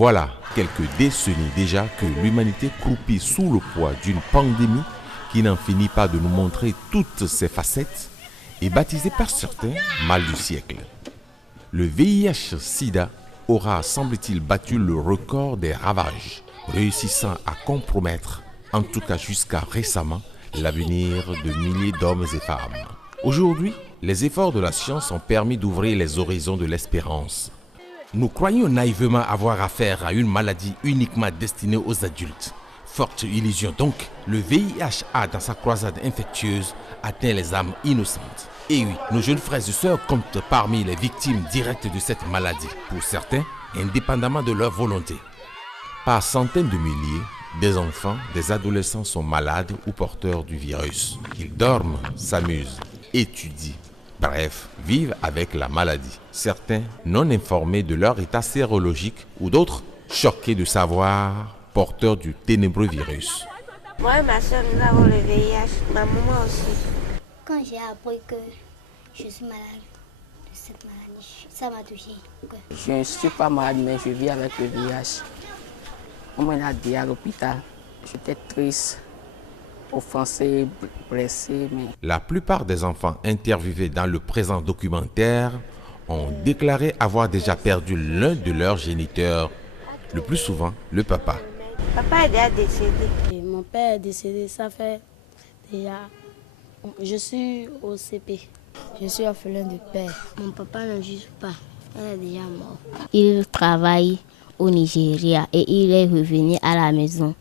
Voilà quelques décennies déjà que l'humanité croupit sous le poids d'une pandémie qui n'en finit pas de nous montrer toutes ses facettes et baptisée par certains mal du siècle. Le VIH-Sida aura, semble-t-il, battu le record des ravages, réussissant à compromettre, en tout cas jusqu'à récemment, l'avenir de milliers d'hommes et femmes. Aujourd'hui, les efforts de la science ont permis d'ouvrir les horizons de l'espérance. Nous croyons naïvement avoir affaire à une maladie uniquement destinée aux adultes. Forte illusion donc, le VIH a, dans sa croisade infectieuse, atteint les âmes innocentes. Et oui, nos jeunes frères et sœurs comptent parmi les victimes directes de cette maladie, pour certains, indépendamment de leur volonté. Par centaines de milliers, des enfants, des adolescents sont malades ou porteurs du virus. Ils dorment, s'amusent, étudient, bref, vivent avec la maladie. Certains non informés de leur état sérologique ou d'autres choqués de savoir porteurs du ténébreux virus. Moi et ma soeur, nous avons le VIH, ma maman aussi. Quand j'ai appris que je suis malade de cette maladie, ça m'a touché. Je ne suis pas malade, mais je vis avec le VIH. On m'a dit à l'hôpital. J'étais triste, offensé, blessé. Mais... La plupart des enfants interviewés dans le présent documentaire ont déclaré avoir déjà perdu l'un de leurs géniteurs, le plus souvent le papa. Papa est déjà décédé. Et mon père est décédé, ça fait déjà... Je suis au CP. Je suis orphelin de père. Mon papa ne juge pas. Elle est déjà mort. Il travaille au Nigeria et il est revenu à la maison.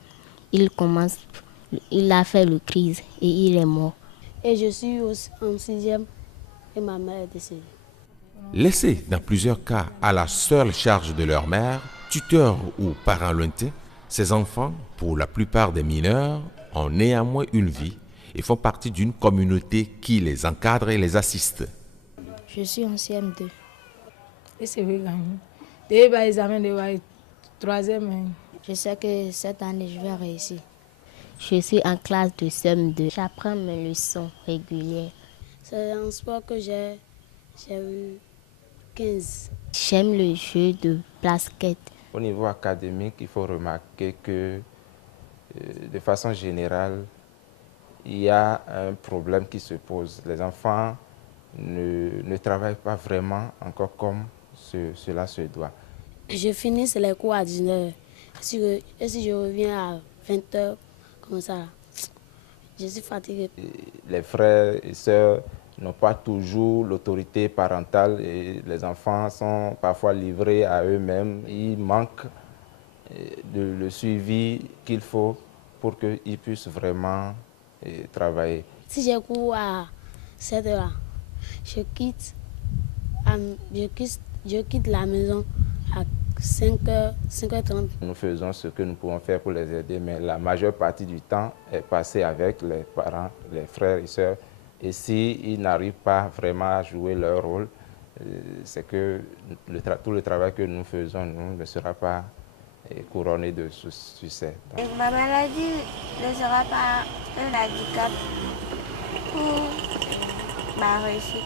Il a fait le crise et il est mort. Et je suis en 6e et ma mère est décédée. Laissés dans plusieurs cas à la seule charge de leur mère, tuteurs ou parents lointains, ces enfants, pour la plupart des mineurs, ont néanmoins une vie et font partie d'une communauté qui les encadre et les assiste. Je suis en CM2. Et c'est vrai, dès l'examen de 3e, je sais que cette année, je vais réussir. Je suis en classe de CM2. J'apprends mes leçons régulières. C'est un sport que j'ai eu 15. J'aime le jeu de basket. Au niveau académique, il faut remarquer que, de façon générale, il y a un problème qui se pose. Les enfants ne travaillent pas vraiment encore comme cela se doit. Je finis les cours à 19h. Et si je reviens à 20h, comme ça, je suis fatigué. Les frères et sœurs n'ont pas toujours l'autorité parentale et les enfants sont parfois livrés à eux-mêmes. Il manque le suivi qu'il faut pour qu'ils puissent vraiment travailler. Si j'ai cours à 7h, je quitte la maison à 5h30. Nous faisons ce que nous pouvons faire pour les aider, mais la majeure partie du temps est passée avec les parents, les frères et sœurs. Et s'ils n'arrivent pas vraiment à jouer leur rôle, c'est que tout le travail que nous faisons, nous, ne sera pas couronné de succès. Et ma maladie ne sera pas un handicap pour ma réussite.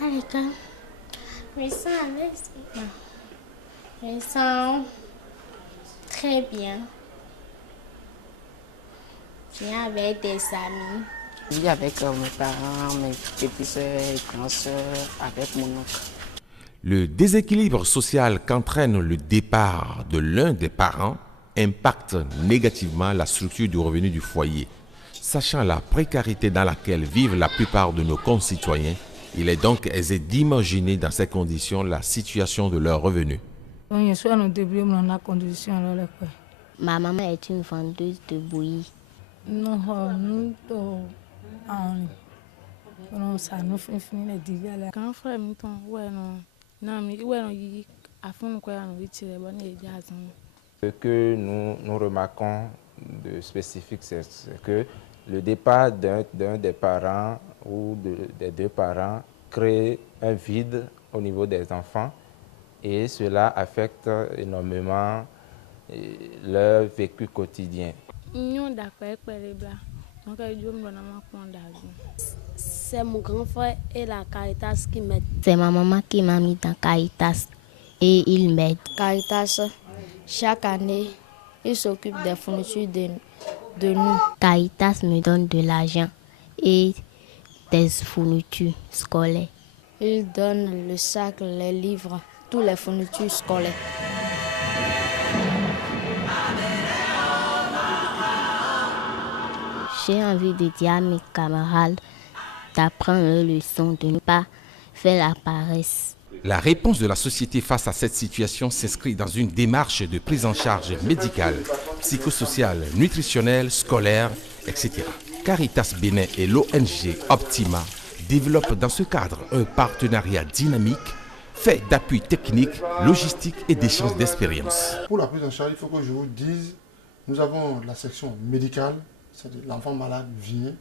À l'école, je me sens à l'aise. Je me sens très bien. Je viens avec des amis. Je vis avec mes parents, mes petites soeurs et grandes soeurs, avec mon oncle. Le déséquilibre social qu'entraîne le départ de l'un des parents impacte négativement la structure du revenu du foyer. Sachant la précarité dans laquelle vivent la plupart de nos concitoyens, il est donc aisé d'imaginer dans ces conditions la situation de leurs revenus. Ma maman est une vendeuse de bouillie. Ce que nous remarquons de spécifique, c'est que le départ d'un des parents ou des deux parents crée un vide au niveau des enfants et cela affecte énormément leur vécu quotidien. C'est mon grand frère et la Caritas qui m'aident. C'est ma maman qui m'a mis dans Caritas et il m'aide. Caritas Chaque année, il s'occupe des fournitures de nous. Caritas me donne de l'argent et des fournitures scolaires. Il donne le sac, les livres, toutes les fournitures scolaires. J'ai envie de dire à mes camarades d'apprendre leur leçon, de ne pas faire la paresse. La réponse de la société face à cette situation s'inscrit dans une démarche de prise en charge médicale, psychosociale, nutritionnelle, scolaire, etc. Caritas Bénin et l'ONG Optima développent dans ce cadre un partenariat dynamique fait d'appui technique, logistique et d'échange d'expériences. Pour la prise en charge, il faut que je vous dise, nous avons la section médicale, c'est-à-dire l'enfant malade vient,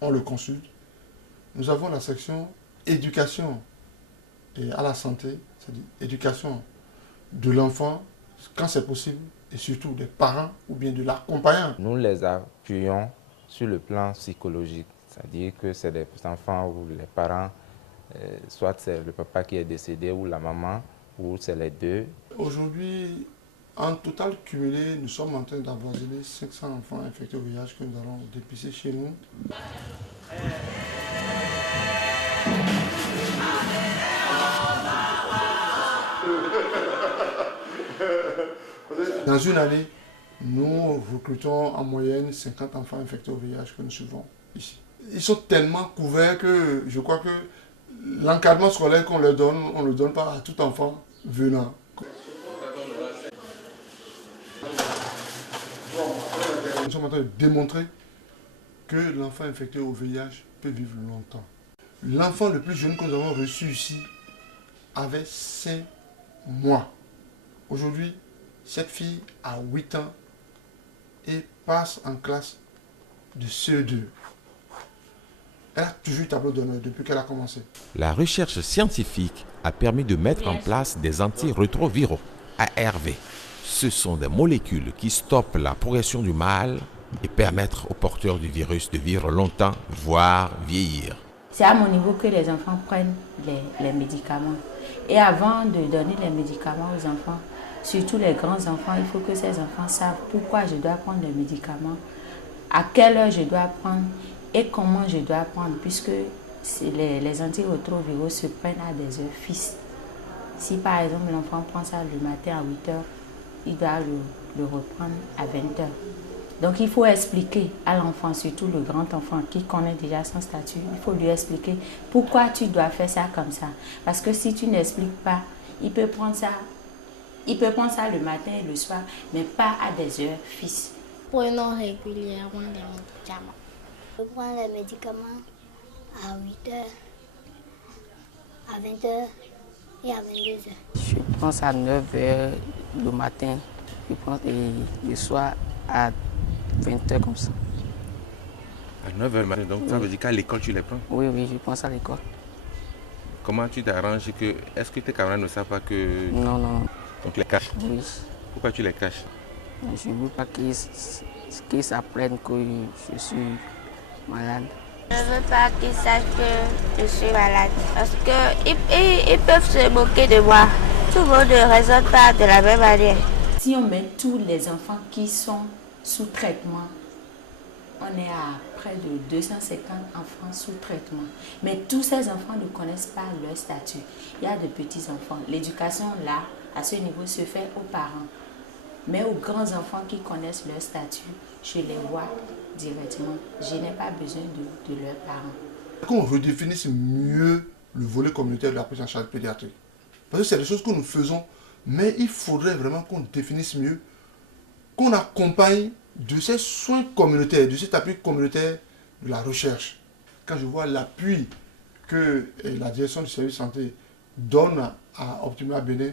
on le consulte. Nous avons la section éducation et à la santé, c'est-à-dire éducation de l'enfant quand c'est possible et surtout des parents ou bien de l'accompagnant. Nous les appuyons sur le plan psychologique, c'est-à-dire que c'est des enfants ou les parents, soit c'est le papa qui est décédé ou la maman, ou c'est les deux. Aujourd'hui, en total cumulé, nous sommes en train d'avoisiner 500 enfants infectés au VIH que nous allons dépister chez nous. Dans une année, nous recrutons en moyenne 50 enfants infectés au VIH que nous suivons ici. Ils sont tellement couverts que je crois que l'encadrement scolaire qu'on leur donne, on ne le donne pas à tout enfant venant. Nous sommes en train de démontrer que l'enfant infecté au VIH peut vivre longtemps. L'enfant le plus jeune que nous avons reçu ici avait 5 mois. Aujourd'hui, cette fille a 8 ans et passe en classe de CE2. Elle a toujours eu tableau d'honneur depuis qu'elle a commencé. La recherche scientifique a permis de mettre en place des antirétroviraux, ARV. Ce sont des molécules qui stoppent la progression du mal et permettent aux porteurs du virus de vivre longtemps, voire vieillir. C'est à mon niveau que les enfants prennent les médicaments. Et avant de donner les médicaments aux enfants, surtout les grands enfants, il faut que ces enfants savent pourquoi je dois prendre les médicaments, à quelle heure je dois prendre et comment je dois prendre, puisque les antirétroviraux se prennent à des heures fixes. Si par exemple l'enfant prend ça le matin à 8 heures, il doit le reprendre à 20 heures. Donc il faut expliquer à l'enfant, surtout le grand enfant qui connaît déjà son statut, il faut lui expliquer pourquoi tu dois faire ça comme ça. Parce que si tu n'expliques pas, il peut prendre ça le matin et le soir, mais pas à des heures fixes. Prenons régulièrement des médicaments. Je prends les médicaments à 8 heures, à 20 heures et à 22 heures. Je pense à 9 heures le matin, je pense, et le soir à 20 heures comme ça. À 9h le matin, donc ça veut dire qu'à l'école tu les prends? Oui, je pense à l'école. Comment tu t'arranges que... Est-ce que tes camarades ne savent pas que... Non. Donc tu les caches? Oui. Pourquoi tu les caches? Je ne veux pas qu'ils apprennent que je suis malade. Je ne veux pas qu'ils sachent que je suis malade parce qu'ils peuvent se moquer de moi. Tout le monde ne raisonne pas de la même manière. Si on met tous les enfants qui sont sous traitement, on est à près de 250 enfants sous traitement. Mais tous ces enfants ne connaissent pas leur statut. Il y a de petits enfants. L'éducation là, à ce niveau, se fait aux parents. Mais aux grands enfants qui connaissent leur statut, je les vois directement. Je n'ai pas besoin de leurs parents. Qu'on redéfinisse mieux le volet communautaire de la prise en charge pédiatrique. Parce que c'est des choses que nous faisons, mais il faudrait vraiment qu'on définisse mieux, qu'on accompagne de ces soins communautaires, de cet appui communautaire de la recherche. Quand je vois l'appui que la direction du service santé donne à Optima Bénin,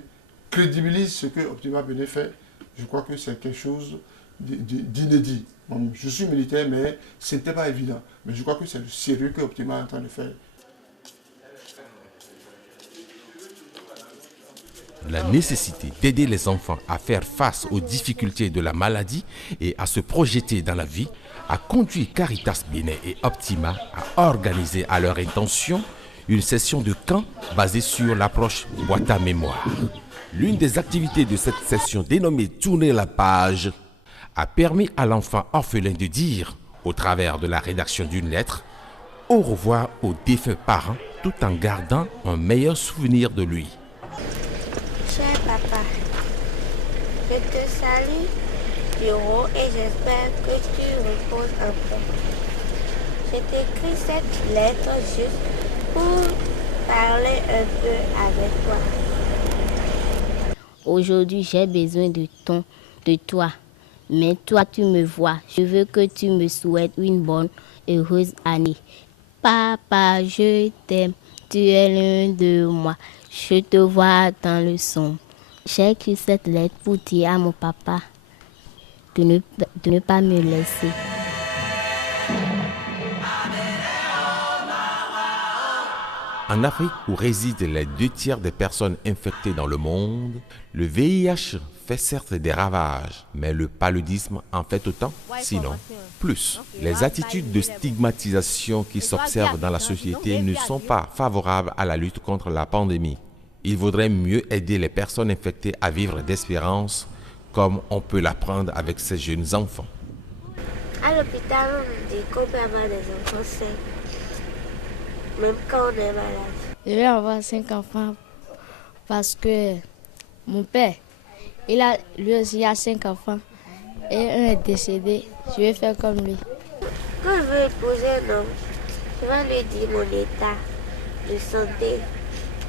crédibilise ce que Optima Bénin fait, je crois que c'est quelque chose d'inédit. Bon, je suis militaire, mais ce n'était pas évident. Mais je crois que c'est le sérieux que Optima est en train de faire. La nécessité d'aider les enfants à faire face aux difficultés de la maladie et à se projeter dans la vie a conduit Caritas Bénin et Optima à organiser à leur intention une session de camp basée sur l'approche boîte à mémoire. L'une des activités de cette session dénommée Tourner la page a permis à l'enfant orphelin de dire, au travers de la rédaction d'une lettre, au revoir aux défunts parents tout en gardant un meilleur souvenir de lui. Cher papa, je te salue du haut et j'espère que tu reposes en paix. Je t'écris cette lettre juste pour parler un peu avec toi. Aujourd'hui, j'ai besoin de toi. Mais toi, tu me vois. Je veux que tu me souhaites une bonne, heureuse année. Papa, je t'aime. Tu es l'un de moi. Je te vois dans le son. J'ai écrit cette lettre pour dire à mon papa de ne pas me laisser. En Afrique, où résident les 2/3 des personnes infectées dans le monde, le VIH fait certes des ravages, mais le paludisme en fait autant, sinon plus. Les attitudes de stigmatisation qui s'observent dans la société ne sont pas favorables à la lutte contre la pandémie. Il vaudrait mieux aider les personnes infectées à vivre d'espérance, comme on peut l'apprendre avec ces jeunes enfants. À l'hôpital, on nous dit qu'on peut avoir des enfants sains, même quand on est malade. Je vais avoir 5 enfants parce que mon père, lui aussi a 5 enfants et un est décédé. Je vais faire comme lui. Quand je veux épouser un homme, je vais lui dire mon état de santé.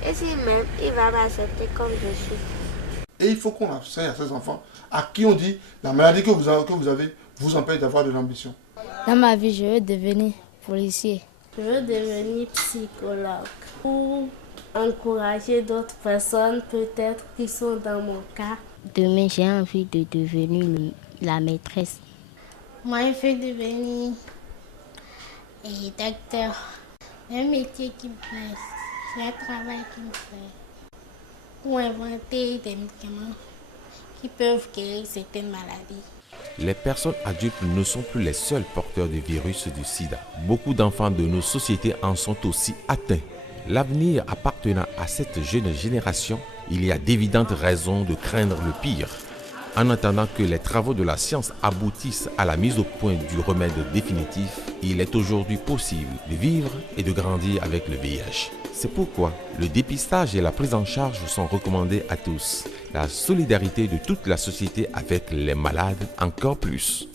Et si même il va m'accepter comme je suis. Et il faut qu'on enseigne à ces enfants à qui on dit la maladie que vous avez vous empêche d'avoir de l'ambition. Dans ma vie, je veux devenir policier. Je veux devenir psychologue pour encourager d'autres personnes peut-être qui sont dans mon cas. Demain, j'ai envie de devenir la maîtresse. Moi, je veux devenir docteur. Un métier qui me plaît, c'est un travail qui me plaît. Pour inventer des médicaments qui peuvent guérir certaines maladies. Les personnes adultes ne sont plus les seuls porteurs du virus du sida. Beaucoup d'enfants de nos sociétés en sont aussi atteints. L'avenir appartenant à cette jeune génération, il y a d'évidentes raisons de craindre le pire. En attendant que les travaux de la science aboutissent à la mise au point du remède définitif, il est aujourd'hui possible de vivre et de grandir avec le VIH. C'est pourquoi le dépistage et la prise en charge sont recommandés à tous. La solidarité de toute la société avec les malades encore plus.